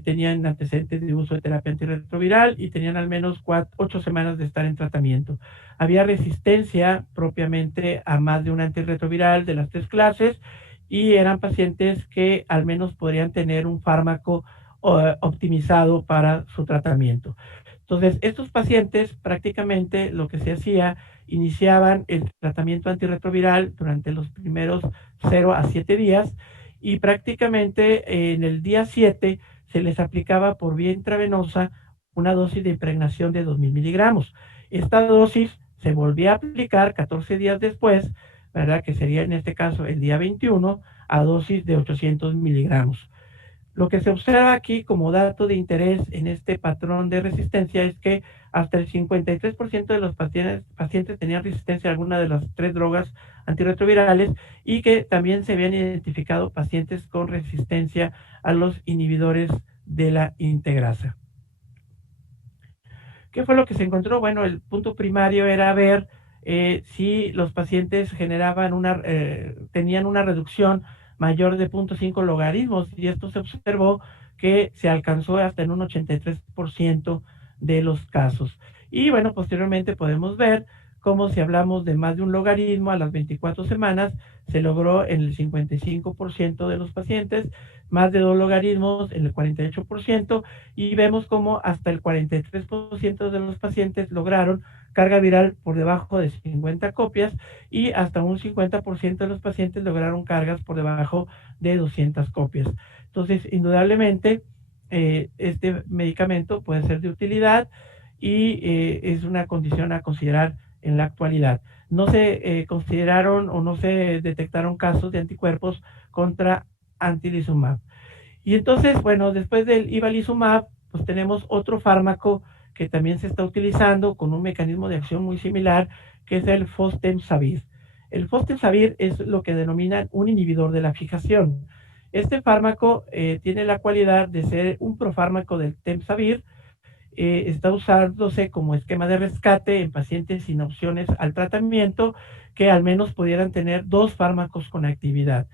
tenían antecedentes de uso de terapia antirretroviral y tenían al menos 8 semanas de estar en tratamiento. Había resistencia propiamente a más de un antirretroviral de las 3 clases, y eran pacientes que al menos podrían tener un fármaco optimizado para su tratamiento. Entonces, estos pacientes prácticamente lo que se hacía: iniciaban el tratamiento antirretroviral durante los primeros 0 a 7 días, y prácticamente en el día 7 se les aplicaba por vía intravenosa una dosis de impregnación de 2000 miligramos. Esta dosis se volvía a aplicar 14 días después, ¿verdad?, que sería en este caso el día 21, a dosis de 800 miligramos. Lo que se observa aquí como dato de interés en este patrón de resistencia es que hasta el 53% de los pacientes tenían resistencia a alguna de las 3 drogas antirretrovirales, y que también se habían identificado pacientes con resistencia a los inhibidores de la integrasa. ¿Qué fue lo que se encontró? Bueno, el punto primario era ver si los pacientes tenían una reducción mayor de 0.5 logaritmos, y esto se observó que se alcanzó hasta en un 83% de los casos. Y bueno, posteriormente podemos ver cómo, si hablamos de más de un logaritmo a las 24 semanas, se logró en el 55% de los pacientes, más de 2 logaritmos en el 48%, y vemos cómo hasta el 43% de los pacientes lograron carga viral por debajo de 50 copias, y hasta un 50% de los pacientes lograron cargas por debajo de 200 copias. Entonces, indudablemente, este medicamento puede ser de utilidad y es una condición a considerar en la actualidad. No se consideraron o no se detectaron casos de anticuerpos contra antilizumab. Y entonces, bueno, después del ibalizumab, pues tenemos otro fármaco que también se está utilizando con un mecanismo de acción muy similar, que es el fostemsavir. El fostemsavir es lo que denominan un inhibidor de la fijación. Este fármaco tiene la cualidad de ser un profármaco del temsavir. Está usándose como esquema de rescate en pacientes sin opciones al tratamiento, que al menos pudieran tener 2 fármacos con actividad.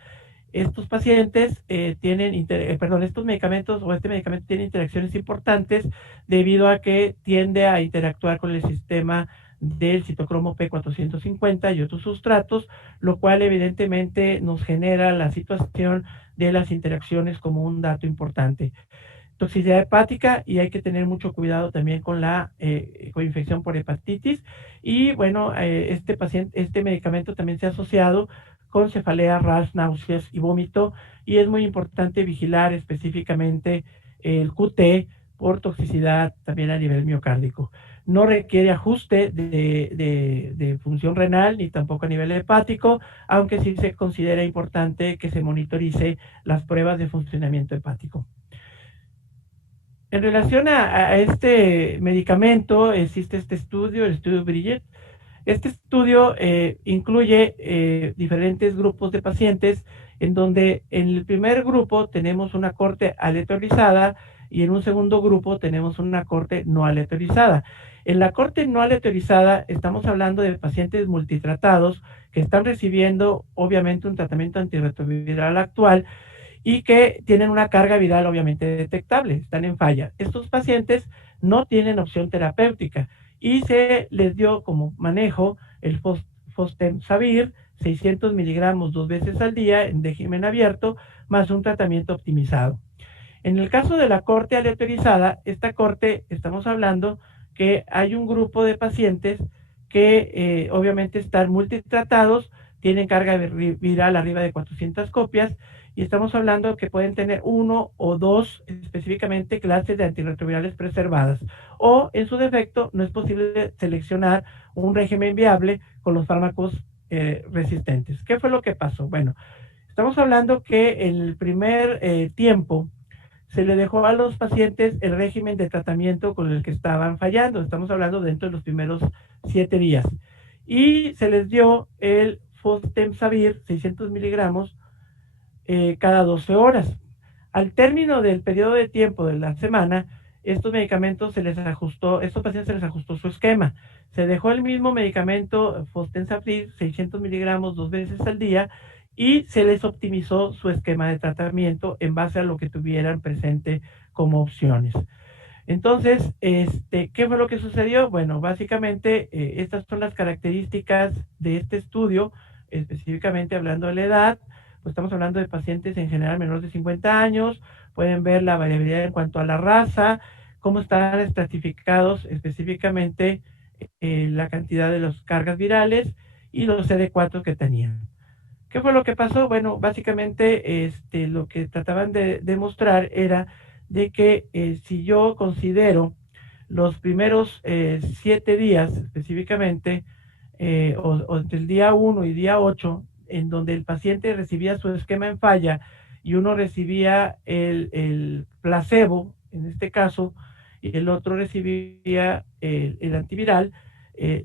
estos pacientes estos medicamentos o este medicamento tiene interacciones importantes debido a que tiende a interactuar con el sistema del citocromo P450 y otros sustratos, lo cual evidentemente nos genera la situación de las interacciones como un dato importante. Toxicidad hepática, y hay que tener mucho cuidado también con la coinfección por hepatitis. Y bueno, este medicamento también se ha asociado con cefalea, rash, náuseas y vómito, y es muy importante vigilar específicamente el QT por toxicidad también a nivel miocárdico. No requiere ajuste de función renal ni tampoco a nivel hepático, aunque sí se considera importante que se monitorice las pruebas de funcionamiento hepático. En relación a este medicamento, existe este estudio, el estudio Bridget. Este estudio incluye diferentes grupos de pacientes, en donde en el primer grupo tenemos una corte aleatorizada y en un segundo grupo tenemos una corte no aleatorizada. En la corte no aleatorizada estamos hablando de pacientes multitratados que están recibiendo obviamente un tratamiento antirretroviral actual y que tienen una carga viral obviamente detectable, están en falla. Estos pacientes no tienen opción terapéutica y se les dio como manejo el fostemsavir, 600 miligramos 2 veces al día en régimen abierto, más un tratamiento optimizado. En el caso de la corte aleatorizada, esta corte estamos hablando que hay un grupo de pacientes que obviamente están multitratados, tienen carga viral arriba de 400 copias, y estamos hablando que pueden tener 1 o 2 específicamente clases de antirretrovirales preservadas, o en su defecto no es posible seleccionar un régimen viable con los fármacos resistentes. ¿Qué fue lo que pasó? Bueno, estamos hablando que en el primer tiempo se le dejó a los pacientes el régimen de tratamiento con el que estaban fallando. Estamos hablando dentro de los primeros 7 días. Y se les dio el fostemsavir, 600 miligramos, cada 12 horas. Al término del periodo de tiempo de la semana, estos medicamentos estos pacientes se les ajustó su esquema. Se dejó el mismo medicamento fostemsavir, 600 miligramos 2 veces al día, y se les optimizó su esquema de tratamiento en base a lo que tuvieran presente como opciones. Entonces, ¿qué fue lo que sucedió? Bueno, básicamente estas son las características de este estudio, específicamente hablando de la edad. Pues estamos hablando de pacientes en general menores de 50 años, pueden ver la variabilidad en cuanto a la raza, cómo están estratificados específicamente la cantidad de las cargas virales y los CD4 que tenían. ¿Qué fue lo que pasó? Bueno, básicamente lo que trataban de demostrar era de que si yo considero los primeros 7 días específicamente, o entre el día 1 y día 8, en donde el paciente recibía su esquema en falla y uno recibía el placebo, en este caso, y el otro recibía el antiviral,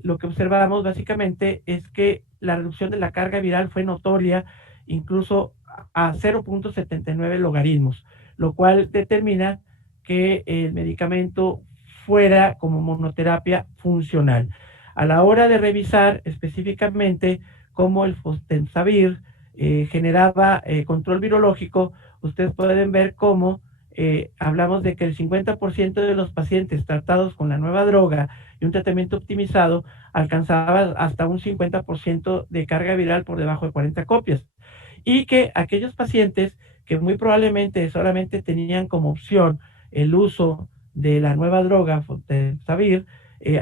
lo que observamos básicamente es que la reducción de la carga viral fue notoria, incluso a 0.79 logaritmos, lo cual determina que el medicamento fuera como monoterapia funcional. A la hora de revisar específicamente cómo el fostemsavir generaba control virológico, ustedes pueden ver cómo hablamos de que el 50% de los pacientes tratados con la nueva droga y un tratamiento optimizado alcanzaba hasta un 50% de carga viral por debajo de 40 copias. Y que aquellos pacientes que muy probablemente solamente tenían como opción el uso de la nueva droga, fostemsavir,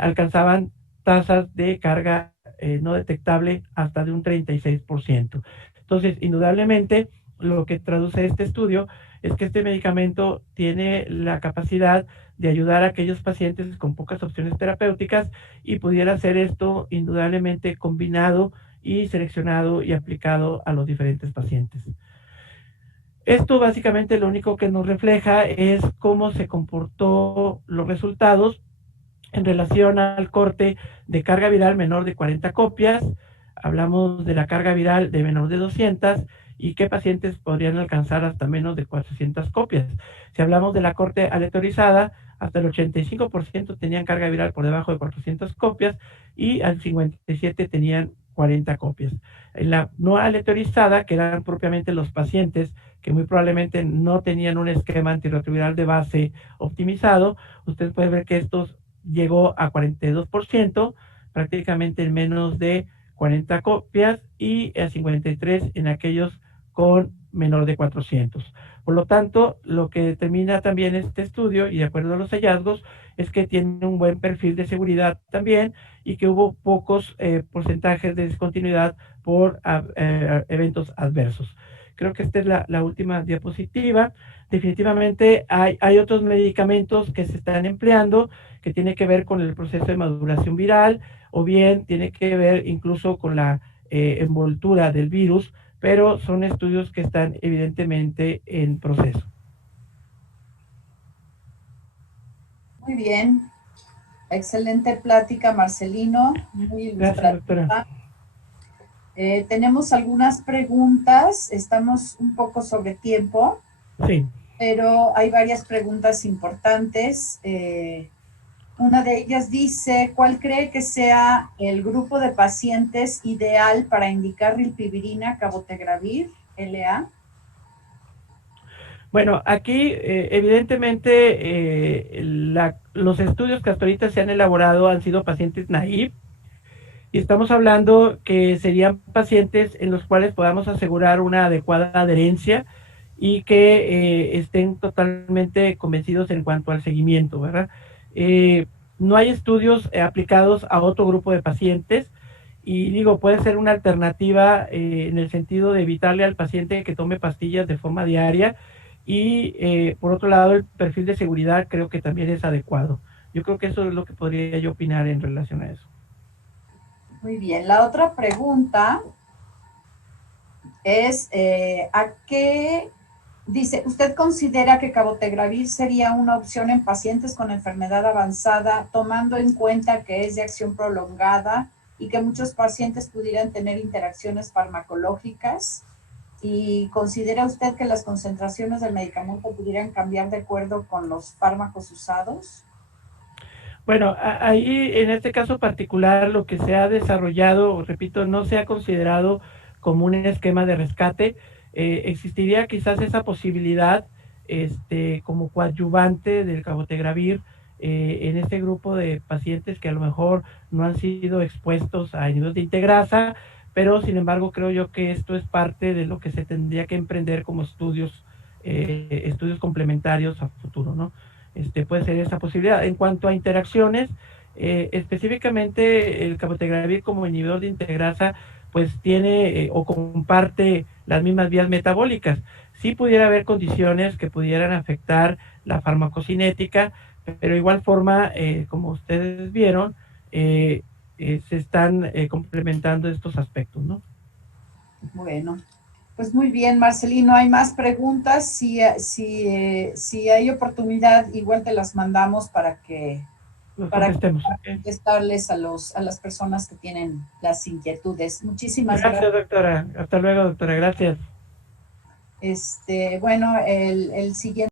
alcanzaban tasas de carga no detectable hasta de un 36%. Entonces, indudablemente, lo que traduce este estudio es que este medicamento tiene la capacidad de ayudar a aquellos pacientes con pocas opciones terapéuticas y pudiera ser esto indudablemente combinado y seleccionado y aplicado a los diferentes pacientes. Esto básicamente lo único que nos refleja es cómo se comportó los resultados en relación al corte de carga viral menor de 40 copias. Hablamos de la carga viral de menor de 200 y qué pacientes podrían alcanzar hasta menos de 400 copias. Si hablamos de la corte aleatorizada, hasta el 85% tenían carga viral por debajo de 400 copias y al 57% tenían 40 copias. En la no aleatorizada, que eran propiamente los pacientes que muy probablemente no tenían un esquema antirretroviral de base optimizado, usted puede ver que estos llegó a 42%, prácticamente en menos de 40 copias, y a 53 en aquellos con menor de 400. Por lo tanto, lo que determina también este estudio, y de acuerdo a los hallazgos, es que tiene un buen perfil de seguridad también, y que hubo pocos porcentajes de discontinuidad por eventos adversos. Creo que esta es la última diapositiva. Definitivamente hay otros medicamentos que se están empleando que tiene que ver con el proceso de maduración viral, o bien tiene que ver incluso con la envoltura del virus, pero son estudios que están evidentemente en proceso. Muy bien, excelente plática, Marcelino, muy ilustrativa. Gracias, doctora. Tenemos algunas preguntas, estamos un poco sobre tiempo, sí, pero hay varias preguntas importantes. Una de ellas dice, ¿cuál cree que sea el grupo de pacientes ideal para indicar rilpivirina, cabotegravir, LA? Bueno, aquí evidentemente los estudios que hasta ahorita se han elaborado han sido pacientes naive, y estamos hablando que serían pacientes en los cuales podamos asegurar una adecuada adherencia y que estén totalmente convencidos en cuanto al seguimiento, ¿verdad? No hay estudios aplicados a otro grupo de pacientes, y digo, puede ser una alternativa en el sentido de evitarle al paciente que tome pastillas de forma diaria, y por otro lado el perfil de seguridad creo que también es adecuado. Yo creo que eso es lo que podría yo opinar en relación a eso. Muy bien, la otra pregunta es, ¿a qué, dice, usted considera que cabotegravir sería una opción en pacientes con enfermedad avanzada, tomando en cuenta que es de acción prolongada y que muchos pacientes pudieran tener interacciones farmacológicas? ¿Y considera usted que las concentraciones del medicamento pudieran cambiar de acuerdo con los fármacos usados? Bueno, ahí en este caso particular lo que se ha desarrollado, repito, no se ha considerado como un esquema de rescate. Existiría quizás esa posibilidad como coadyuvante del cabotegravir en este grupo de pacientes que a lo mejor no han sido expuestos a niveles de integrasa, pero sin embargo creo yo que esto es parte de lo que se tendría que emprender como estudios complementarios a futuro, ¿no? Puede ser esa posibilidad. En cuanto a interacciones, específicamente el cabotegravir como inhibidor de integrasa, pues tiene o comparte las mismas vías metabólicas. Sí pudiera haber condiciones que pudieran afectar la farmacocinética, pero de igual forma, como ustedes vieron, se están complementando estos aspectos, ¿no? Bueno, pues muy bien, Marcelino, hay más preguntas. Si hay oportunidad, igual te las mandamos para contestarles a las personas que tienen las inquietudes. Muchísimas gracias. Gracias, doctora. Hasta luego, doctora. Gracias. Bueno, el siguiente.